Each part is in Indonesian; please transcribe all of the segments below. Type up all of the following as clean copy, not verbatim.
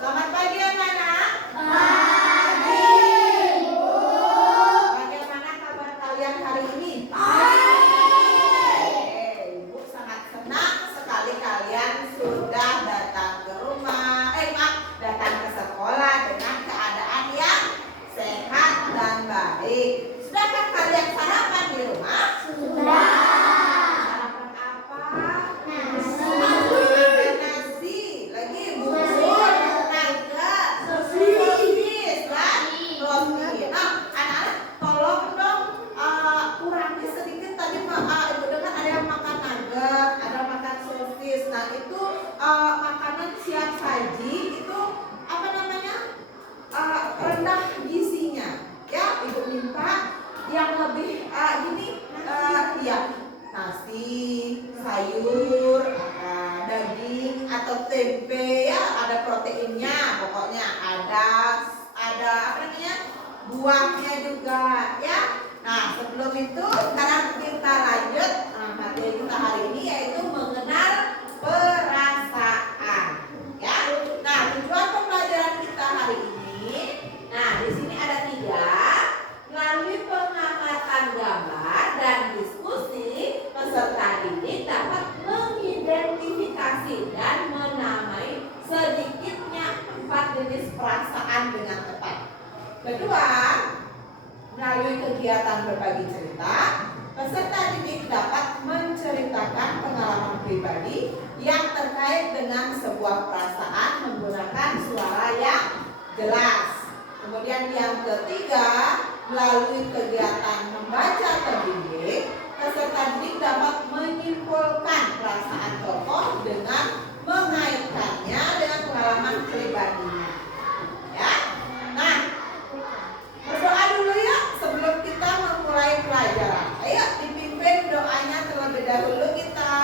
Selamat pagi anak-anak. Pagi, Bu. Bagaimana kabar kalian hari ini? Ibu sangat senang sekali kalian sudah datang ke rumah, datang ke sekolah dengan keadaan yang sehat dan baik. Sudahkah kalian sarapan di rumah? Sudah. Sarapan apa? Nasi. Nasi, lagi bubur, nugget, sosis, dan roti. Nah, anak-anak tolong dong kurangi sedikit tadi ibu dengar ada yang makan nugget, ada makan sosis. Nah itu makanan siap saji itu apa namanya rendah gizinya. Ya, ibu minta yang lebih ya nasi, sayur, daging atau tempe ya, ada proteinnya, pokoknya ada apa namanya buahnya juga ya. Nah sebelum itu sekarang kita lanjut materi kita hari ini yaitu mengenal perasaan ya. Nah tujuan pembelajaran kita hari ini, nah di sini ada 3. Melalui pengamatan gambar dan diskusi, peserta didik dapat mengidentifikasi dan menamai sedikitnya 4 jenis perasaan dengan tepat. Kedua, melalui kegiatan berbagi cerita, peserta didik dapat menceritakan pengalaman pribadi yang terkait dengan sebuah perasaan menggunakan suara yang jelas. Kemudian yang ketiga, melalui kegiatan membaca terdidik, peserta didik dapat menyimpulkan perasaan tokoh dengan mengaitkannya dengan pengalaman pribadinya. Ya, nah berdoa dulu ya sebelum kita memulai pelajaran. Ayo dipimpin doanya terlebih dahulu kita.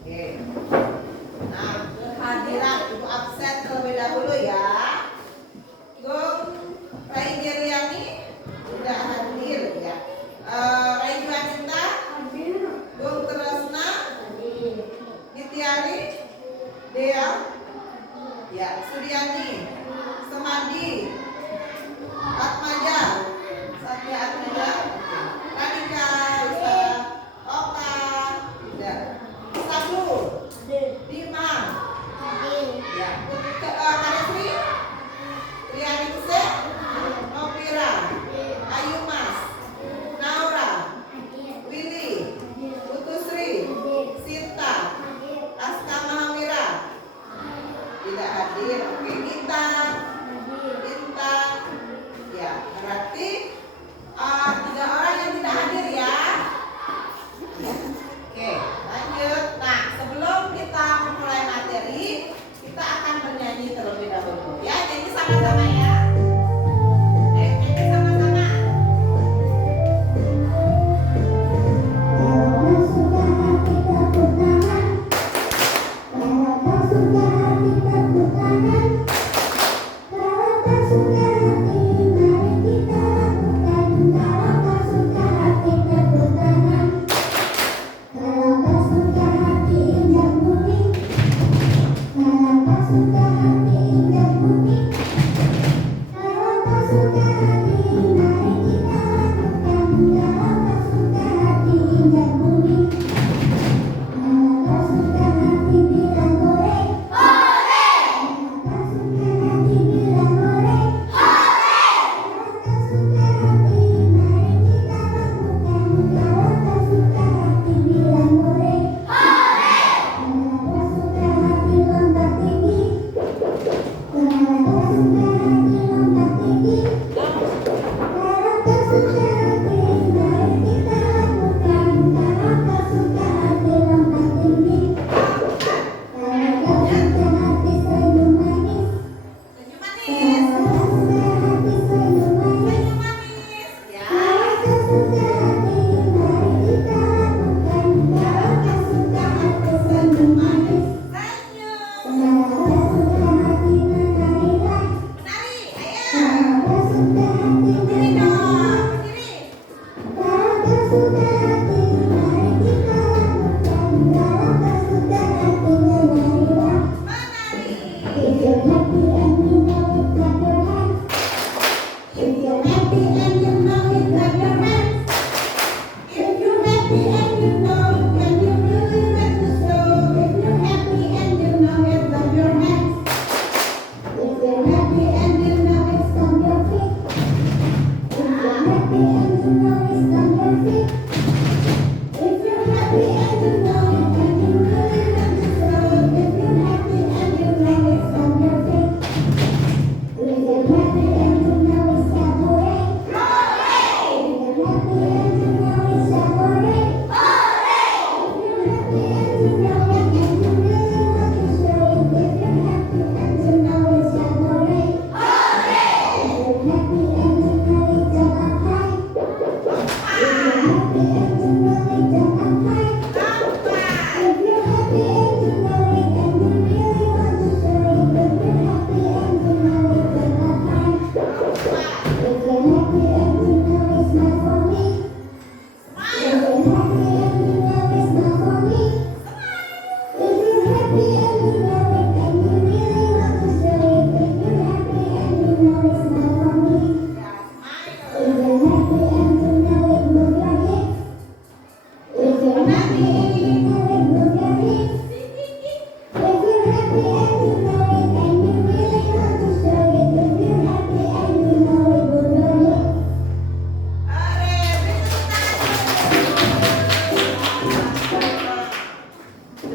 Oke. Nah, kehadiran ibu absen terlebih dahulu ya. Gong Raijeriani sudah hadir ya. Raiju Cinta hadir. Gong Terasna hadir. Nitiari Dea ya. Suryani Semadi Atmaja Satya Atmaja Radika Oka ya. Sablu Dima ya. Karesri Riani Kuse Nopira Ayu Mas Naura Willy Putusri Sinta Aska Mahamira tidak hadir. Oke.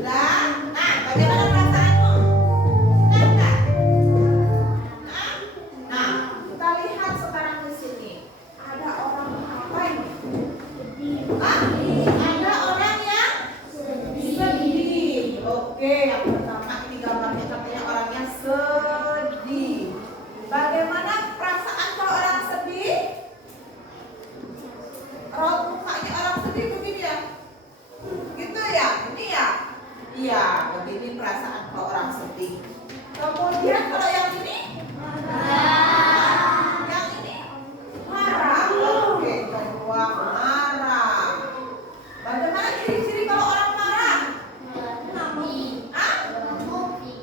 Sudah. Nah, bagaimana perasaanmu? Senang nggak? Nah, nah, kita lihat sekarang di sini. Ada orang apa ini? Ah, ada orang yang sedih. Oke, yang pertama ini gambarnya katanya orangnya sedih. Bagaimana perasaan kalau orang sedih? Raut mukanya orang sedih begini ya? Gitu ya? Ini ya? Iya, begini perasaan kalau orang sedih. Kemudian kalau yang ini? Yang ini? Marah. Oke, kedua marah. Bagaimana ciri-ciri kalau orang marah? Hah?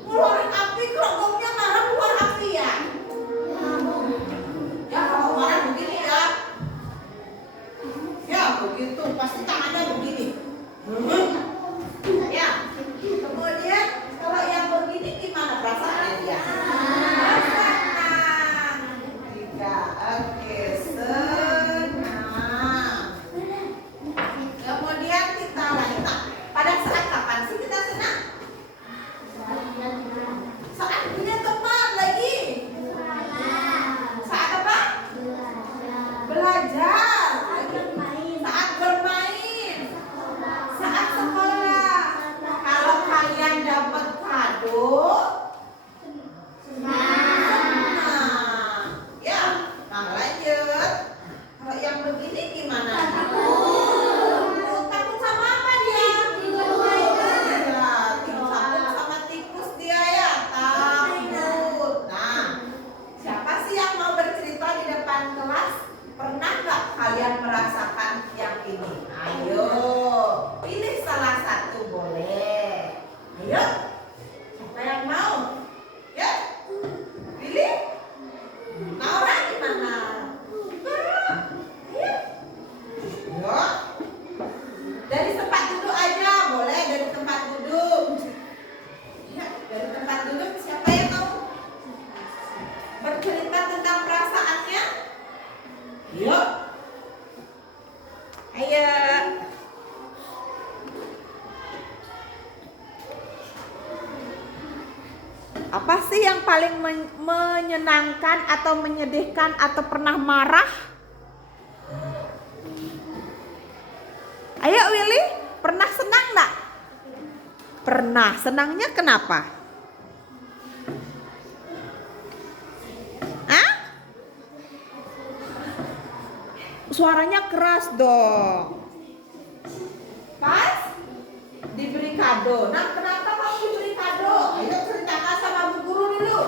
Keluarin api, kalau gongnya marah keluar api ya? Ya kalau marah begini ya. Ya begitu, pasti tangannya begini. Ya. Kemudian kalau yang begini gimana perasaannya dia? Senang. Tiga. Oke, senang. Kemudian kita lanjut. Pada saat kapan sih kita senang? Saat punya teman lagi. Saat apa? Belajar. Saat bermain. Saat sekolah. Kalau kalian dapat kado, senang. Ya, nah lanjut. Kalau yang begini gimana? Takut sama apa dia? Ya, takut sama tikus dia ya. Takut. Nah, siapa sih yang mau bercerita di depan kelas? Pernah nggak kalian merasakan yang ini? Ayo, pilih salah satu boleh. Ayo, siapa yang mau? Ya, pilih. Naura gimana? Ayo. Ayo. Dari tempat duduk aja, boleh dari tempat duduk. Ya, dari tempat duduk siapa yang mau bercerita tentang perasaannya? Yuk. Ayo. Apa sih yang paling menyenangkan atau menyedihkan atau pernah marah? Ayo Willy, pernah senang enggak? Pernah. Senangnya kenapa? Hah? Suaranya keras dong. Pas diberi kado. Nah, kenapa kamu diberi kado? Ayo ceritakan sama Bu Guru dulu.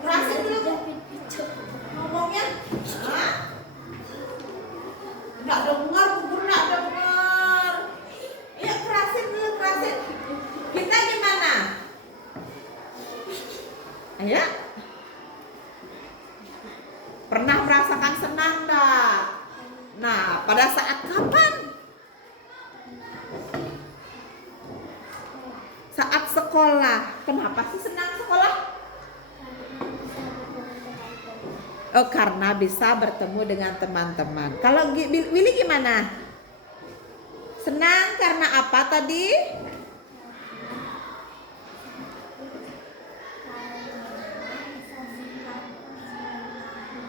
Kerasin dulu ngomongnya. Hah? Nggak dengar, Bu Guru nggak dengar. Ayo kerasin dulu, kerasin. Kita gimana? Ayo. Pernah merasakan senang enggak? Nah, pada saat kapan? Saat sekolah. Kenapa sih senang sekolah? Oh, karena bisa bertemu dengan teman-teman. Kalau Willy gimana? Senang karena apa tadi?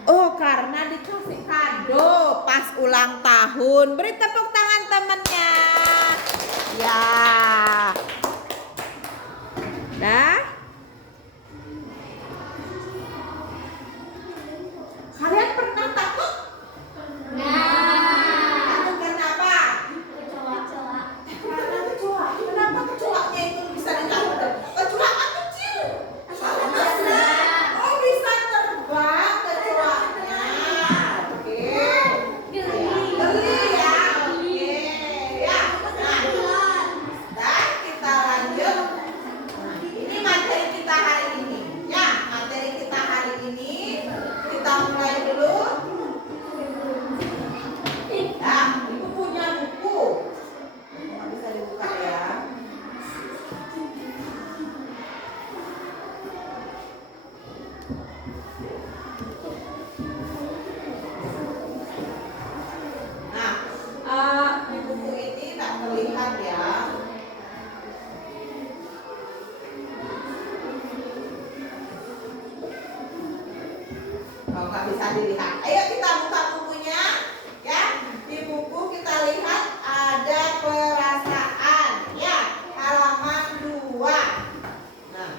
Oh, karena dikasih kado pas ulang tahun. Beri tepuk tangan temennya. Ya. Nah. Kalian pernah takut? Takut karena apa? Karena kecoa. Kenapa kecoanya itu bisa ditakut? Kecoa kan kecil. Oh, bisa terbang kecoanya. Oke. Geli ya. Oke. Ya. Nah, bisa dilihat. Ayo kita buka bukunya, ya. Di buku kita lihat ada perasaan, ya, halaman 2. Nah,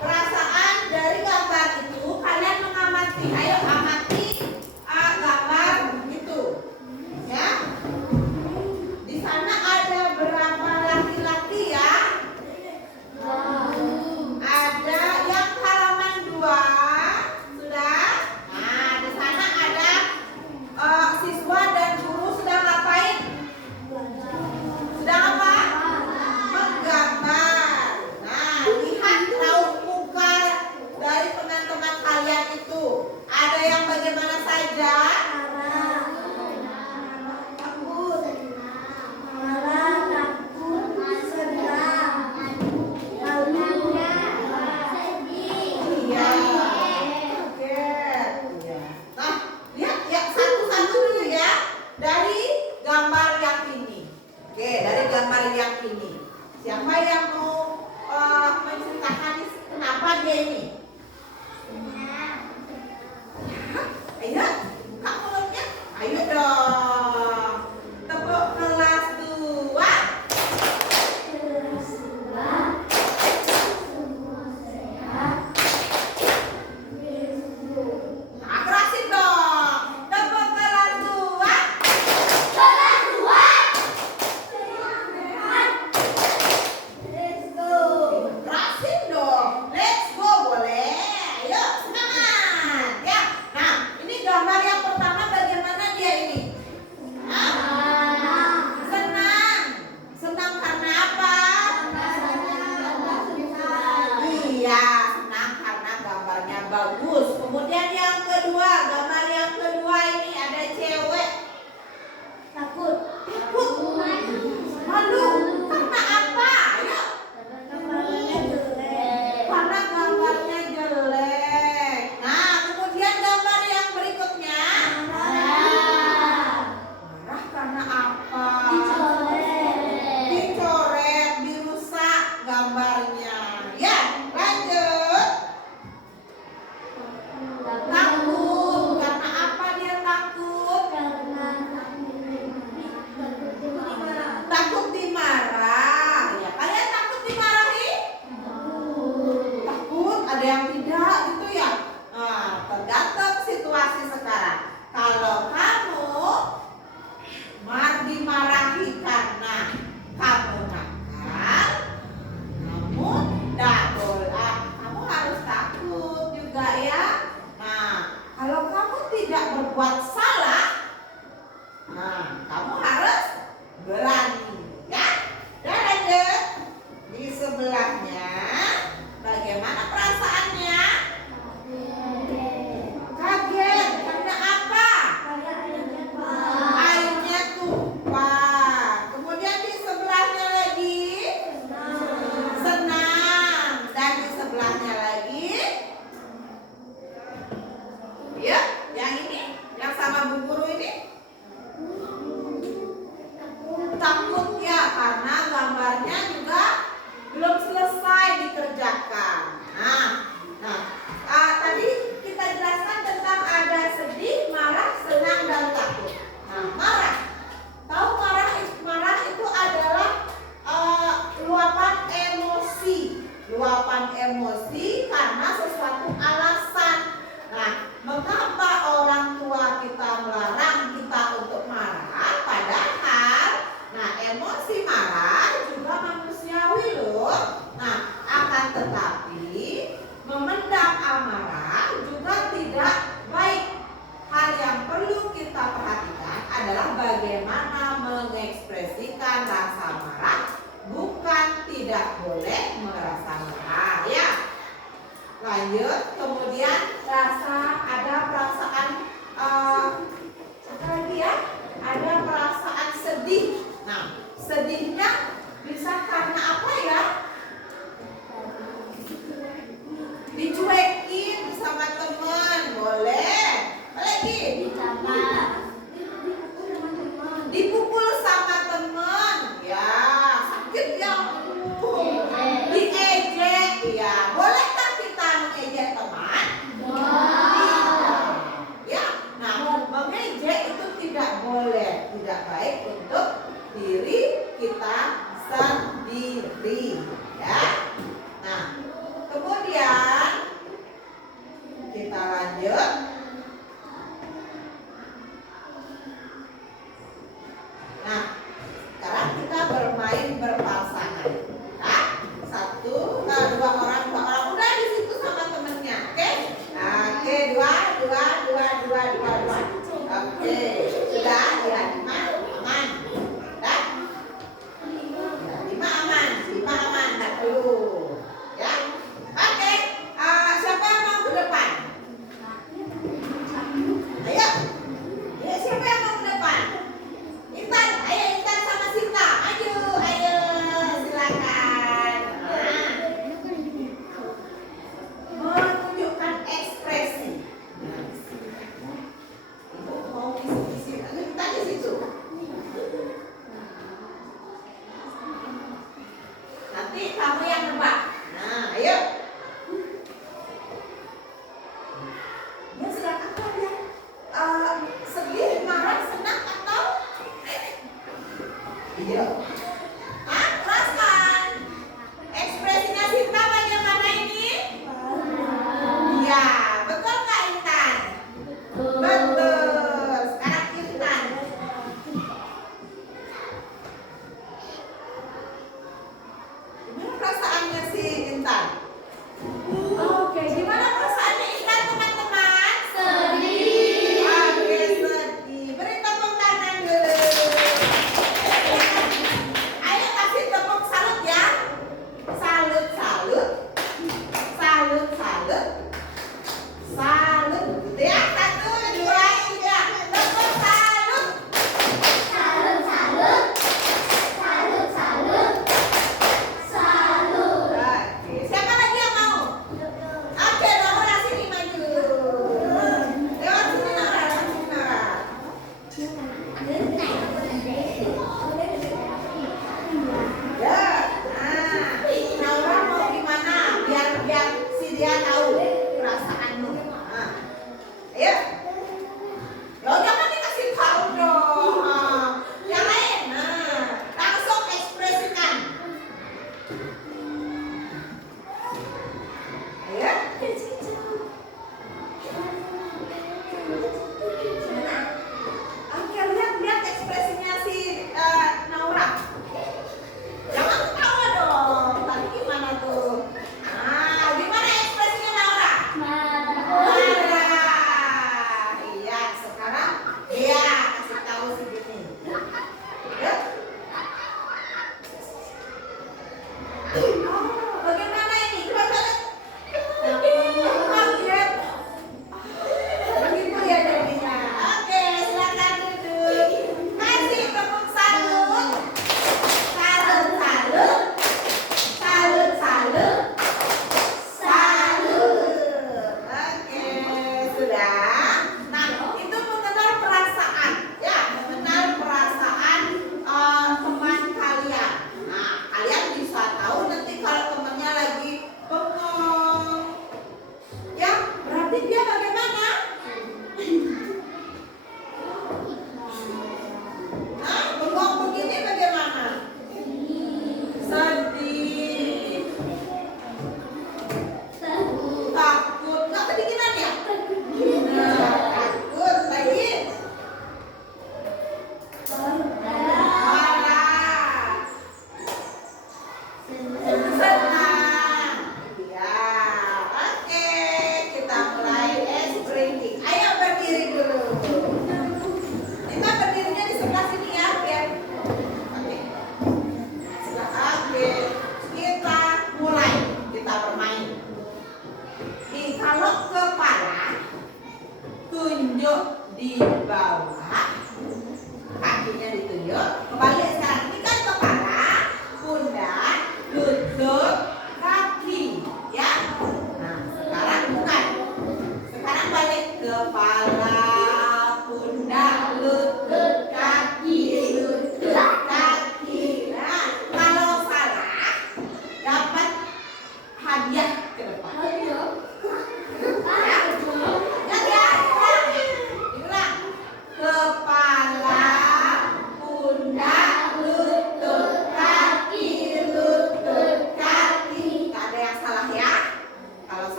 perasaan dari gambar itu kalian mengamati. Ayo amati gambar itu, ya. Di sana ada berapa laki-laki ya? Ada yang halaman 2 sudah. Nah, di sana ada siswa dan guru sedang ngapain? Sedang apa? Menggambar. Nah, lihat raut muka dari teman-teman kalian itu. Ada yang bagaimana saja? Iya. Oke. Iya. Nah, lihat ya satu-satu dulu ya dari gambar yang ini. Oke, dari gambar yang ini. Siapa yang mau menceritakan kenapa dia ini? Ayo, buka mulutnya. Ayo dong. Tepuk kelas 2. Nah, kerasin dong. Tepuk kelas 2. Kerasin dong. Let's go, boleh. Ayo, semangat. Ya. Nah, ini gambar yang pertama bagaimana dia ini? Hah? Senang. Senang karena apa? Iya, senang karena gambarnya bagus. Kemudian yang kedua, gambar yang kedua ini ada cewek. Takut. Malu. Karena apa? Ayo. Karena gambarnya jelek. Nah, kemudian gambar yang berikutnya. Marah karena apa? Dicoret, dirusak gambarnya. Ya, lanjut. Takut. Karena apa dia takut? Takut dimarah. Ya, kalian takut dimarahi? Takut, ada yang tidak gitu ya. Nah, tergantung situasi sekarang. Kalau kamu dimarahi karena kamu nakal, kamu tidak boleh. Kamu harus takut juga ya. Nah, kalau kamu tidak berbuat salah, nah kamu harus berani, ya. Dan lanjut di sebelahnya, bagaimana perasaannya? Kaget karena apa? Airnya tumpah. Kemudian di sebelahnya lagi senang, dan di sebelahnya lagi, ya, yang ini, yang sama Bu Guru ini takut ya karena gambarnya juga belum selesai dikerjakan. Tadi kita jelaskan tentang ada sedih, marah, senang, dan takut. Nah, marah. Tahu marah itu adalah luapan emosi. Luapan emosi karena sesuatu alasan. Nah, mengapa orang tua kita melarang kita untuk marah? Padahal, nah, emosi marah juga manusiawi loh. Nah, akan tetapi memendam amarah juga tidak baik. Hal yang perlu kita perhatikan adalah bagaimana mengekspresikan rasa marah, bukan tidak boleh merasa marah, ya. Lanjut, kemudian ada perasaan apa lagi ya? Ada perasaan sedih. Nah, sedihnya bisa karena apa ya? Dicuekin sama teman, boleh. Apa lagi? Dipukul sama teman, ya, sakit ya. Diejek, ya. Bolehkah kita untuk diri kita sendiri, ya. Nah, kemudian kita lanjut. Nah, sekarang kita bermain berpasangan. Nah, dua orang udah di situ sama temennya, oke? Nah, oke, dua. Oke, sudah ya, aman. Dah? Ya, lima aman, tak dulu. Ya, oke. Siapa yang mau ke depan? Ayo. Ya, siapa yang mau ke depan? Intan, ayo Intan sama Sinta, ayo, silakan. Nah, menunjukkan ekspresi. Ibu mau isi, Intan di situ. Nanti kamu yang nebak. Nah, ayo. Ya, silakan kalian. Sedih, marah, senang atau? Iya. Rasakan. Ekspresinya Sinta bagaimana ini? Iya, betul nggak Intan? Betul. Sekarang Intan. Gimana perasaannya si Intan? Oke, gimana perasaannya Intan, teman-teman? Sedih. Oke, sedih. Beri tepuk tangan dulu.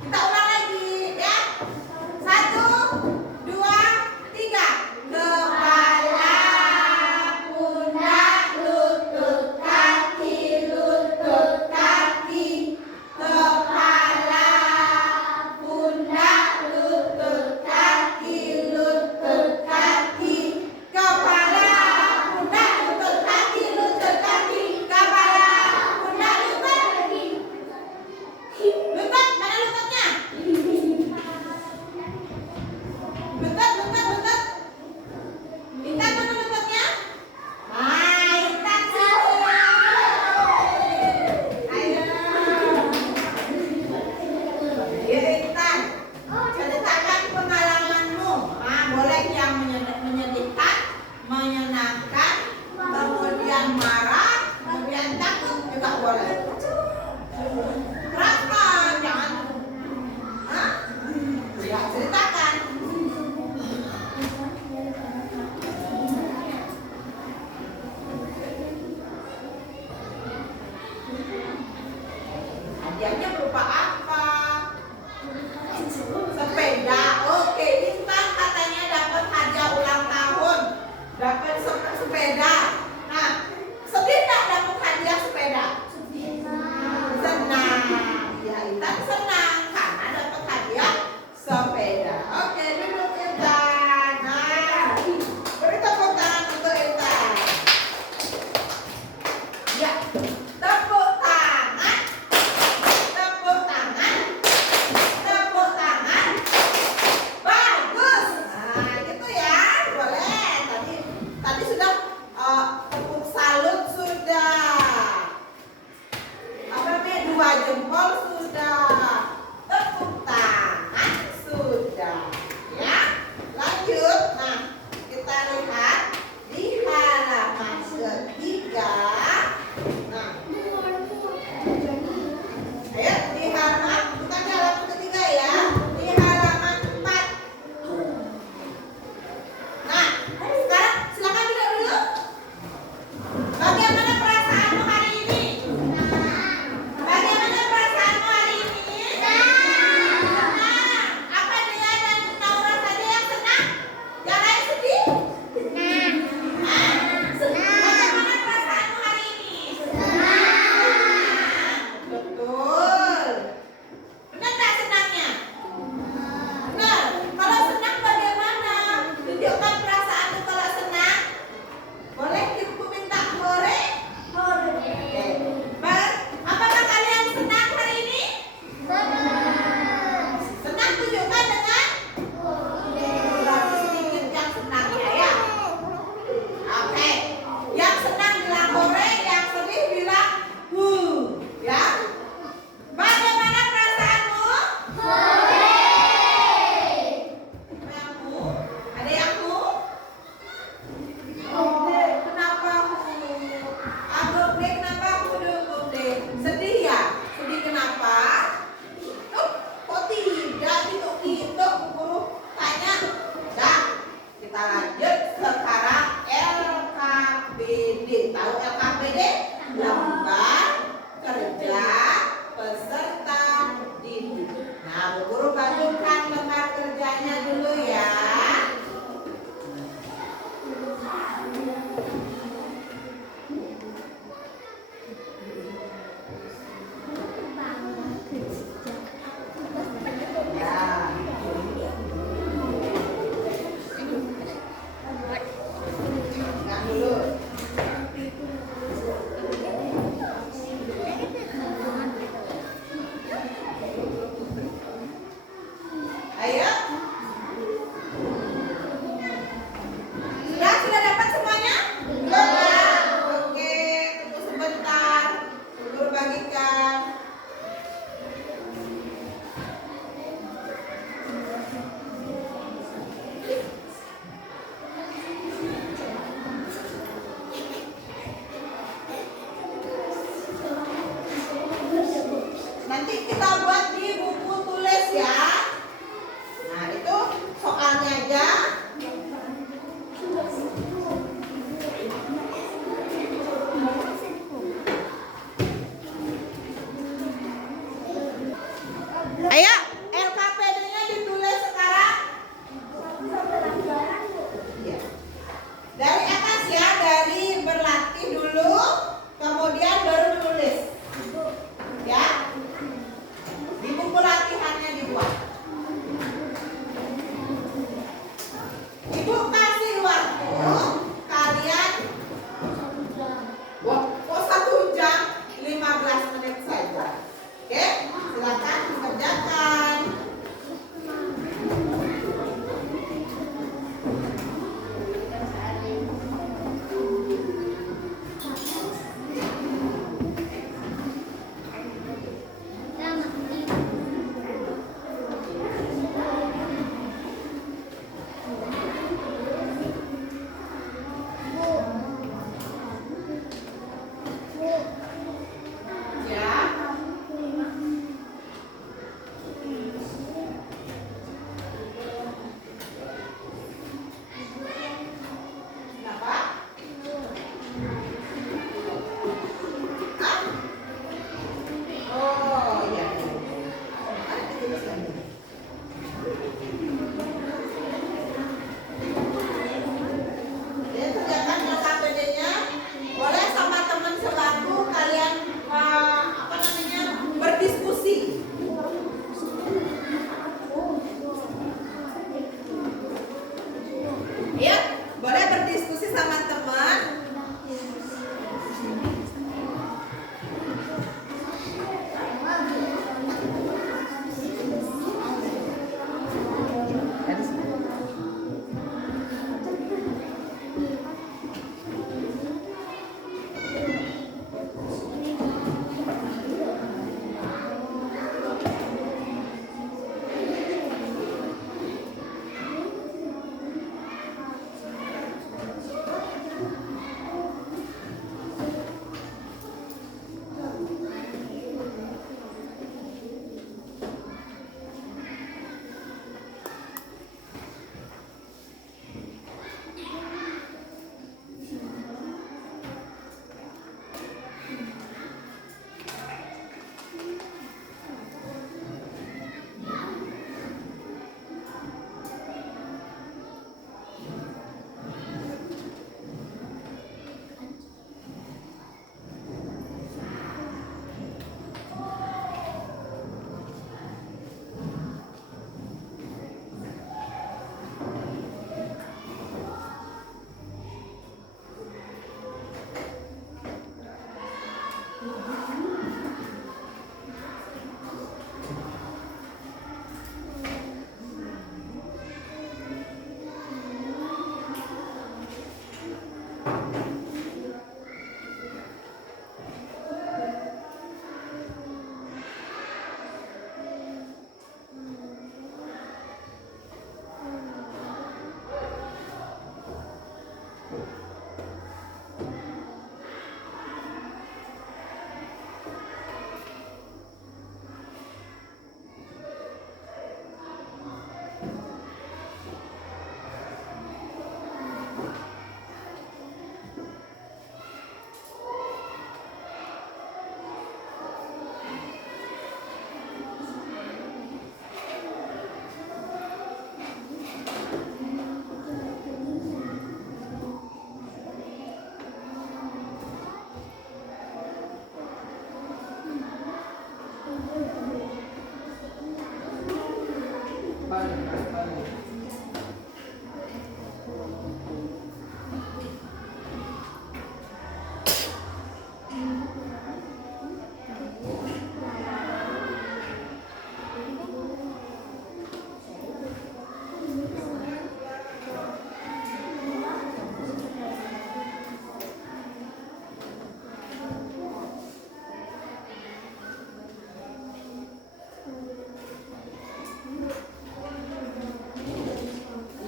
Kita ulang lagi ya. 1, 2, 3. Kepala, pundak, lutut, kaki, lutut, kaki. Kepala, pundak, lutut, kaki, lutut, kaki. Kepala, pundak, lutut, kaki, lutut, kaki. Kepala, pundak, lutut. Lutut, mana lututnya?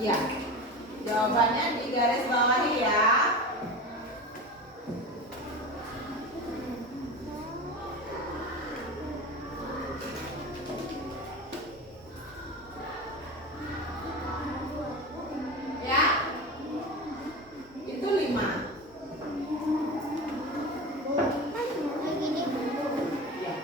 Iya. Jawabannya di garis bawahi ya. Ya. Itu 5. Ya.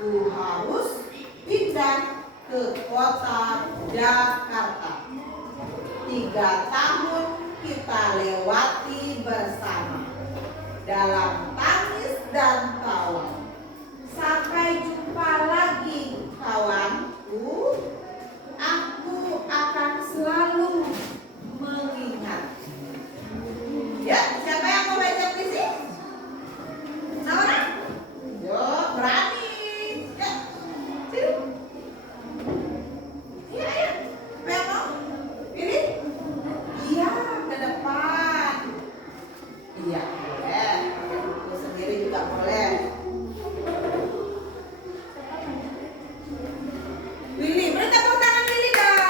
Aku harus pindah ke kota Jakarta. 3 tahun kita lewati bersama dalam tangis dan tawa. Sampai jumpa lagi kawanku. Aku akan selalu mengingat. Ya, siapa yang mau baca puisi? Naura? Yuk, berani. Ya, sini. Iya, ayo. Siapa yang mau? Ini? Iya, ke depan. Iya, boleh. Pakai buku sendiri juga boleh. Willy, beri tepuk tangan Willy dong.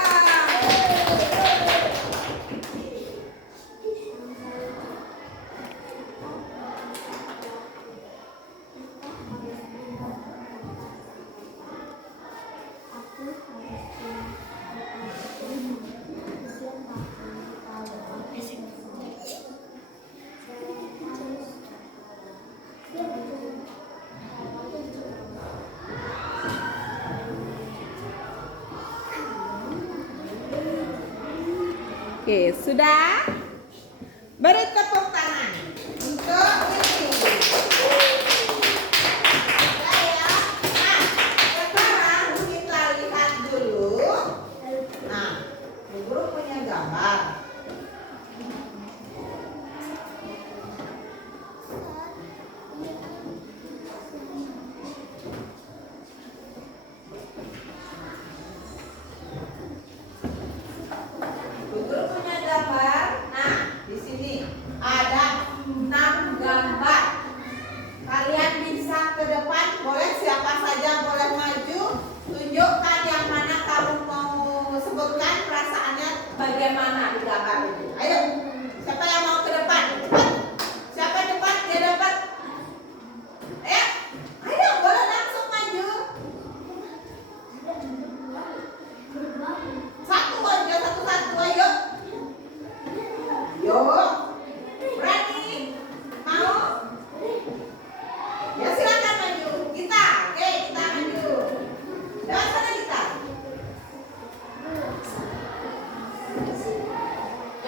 Oke, sudah? Beri tepuk tangan untuk ini. Sudah ya? Nah, sekarang kita lihat dulu. Nah, guru punya gambar. Guru punya gambar. Nah, di sini ada 6 gambar. Kalian bisa ke depan, boleh siapa saja boleh maju. Tunjukkan yang mana kamu mau sebutkan perasaannya bagaimana di gambar itu. Ayo, siapa yang mau ke depan? Cepat. Siapa depan? Dia dapat. Ayo, boleh langsung maju. Satu aja, satu-satu, ayo. Yuk, berani? Mau? Ya silakan maju. Kita, oke, kita maju. Lewat sana kita.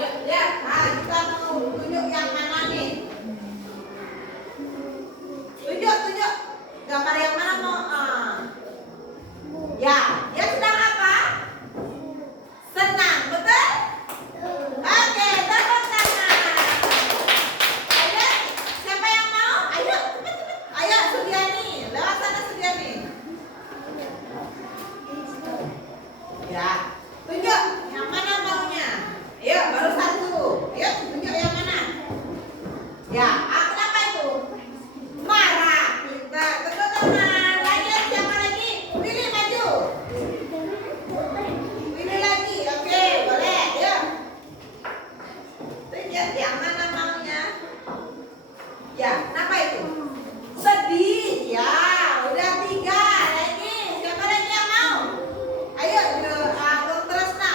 Yuk, lihat. Nah, kita mau tunjuk yang mana nih? Tunjuk. Gambar yang mana mau? Ya, dia sedang apa? Senang, betul? Oke, tepuk tangan. Ayo, siapa yang mau? Ayo, cepat. Ayo, Sudiani. Lewat sana, Sudiani. Ya, tunjuk yang mana maunya. Ayo, baru satu. Ayo, tunjuk yang mana. Ya, kenapa itu? Marah. Kita tepuk tangan. Lanjut, siapa lagi? Pilih maju. Pilih lagi, oke, boleh. Ayo. Tunjuk yang mana maunya. Ya, kenapa itu? Sedih. Ya, udah 3. Lagi, siapa lagi yang mau? Ayo, Tresna.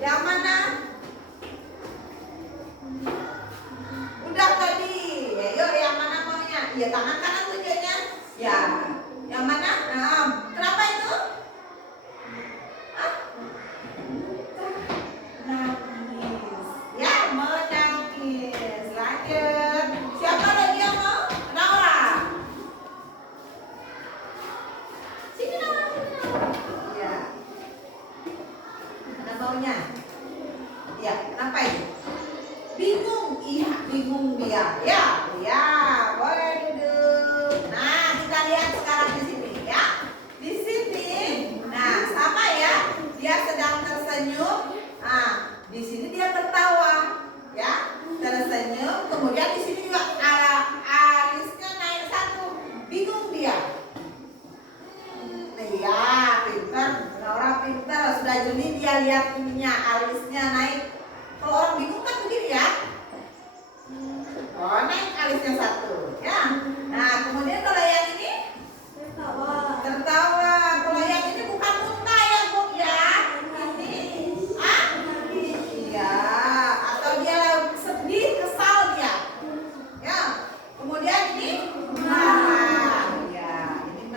Yang mana? Udah tadi. Ayo, yang mana maunya? Ya, tangan kanan tunjuknya. Ya, yang mana? Nah, kenapa itu? Hah? Nangis. Ya, menangis. Lanjut. Siapa lagi yang mau? Naura. Sini Naura. Ya. Mana maunya? Ya, kenapa ini? Bingung. Iya, bingung dia. Ya, boleh duduk. Nah, kita lihat sekarang di sini ya. Di sini, nah sama ya. Dia sedang tersenyum. Nah, di sini dia tertawa, ya, tersenyum. Kemudian di sini juga alisnya naik 1. Bingung dia. Iya, pintar. Orang pintar. Sudah jeli dia lihat ininya, alisnya naik. Kalau orang bingung kan begini ya. Oh, naik alisnya 1. Ya. Nah, kemudian kalau yang ini tertawa. Kalau yang ini bukan muntah ya, Bu ya. Ini iya, atau dia sedih, kesal dia. Ya. Kemudian ini marah. Ya, ini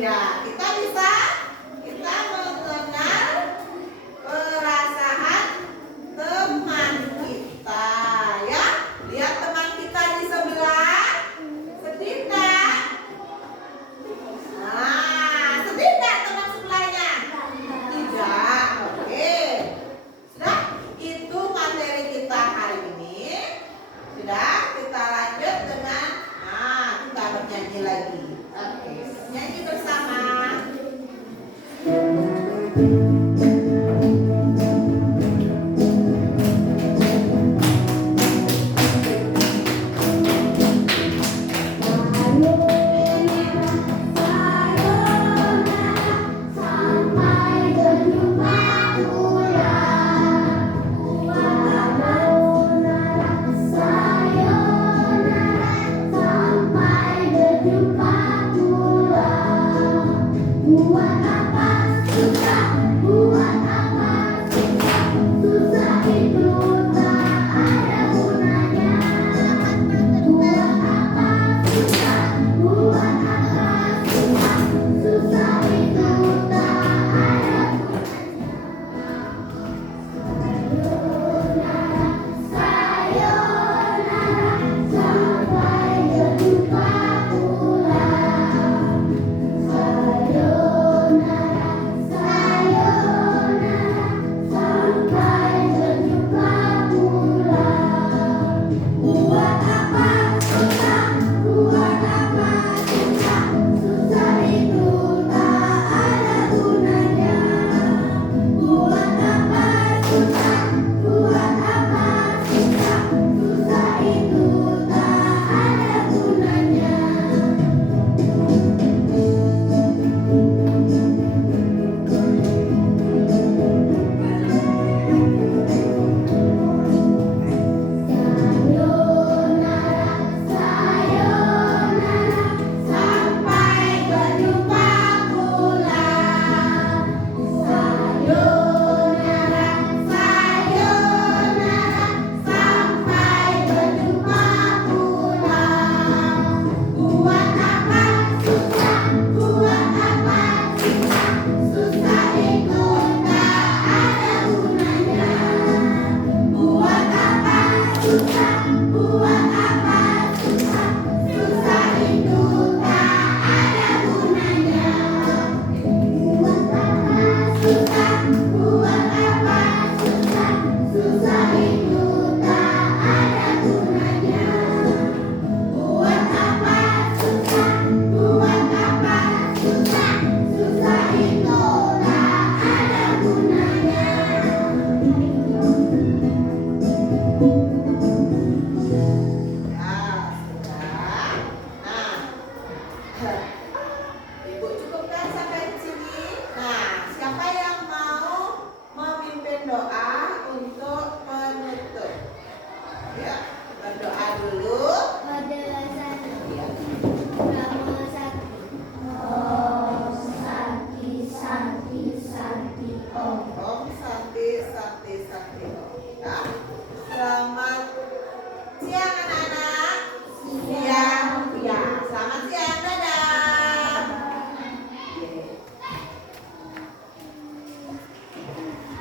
Ya, kita mengenal perasaan teman kita, ya. Lihat teman kita di sebelah, sedih nggak? Nah, sedih nggak teman sebelahnya? Tidak. Oke. Sudah, itu materi kita hari ini. Sudah, kita lanjut dengan kita bernyanyi lagi. Oke, nyanyi bersama.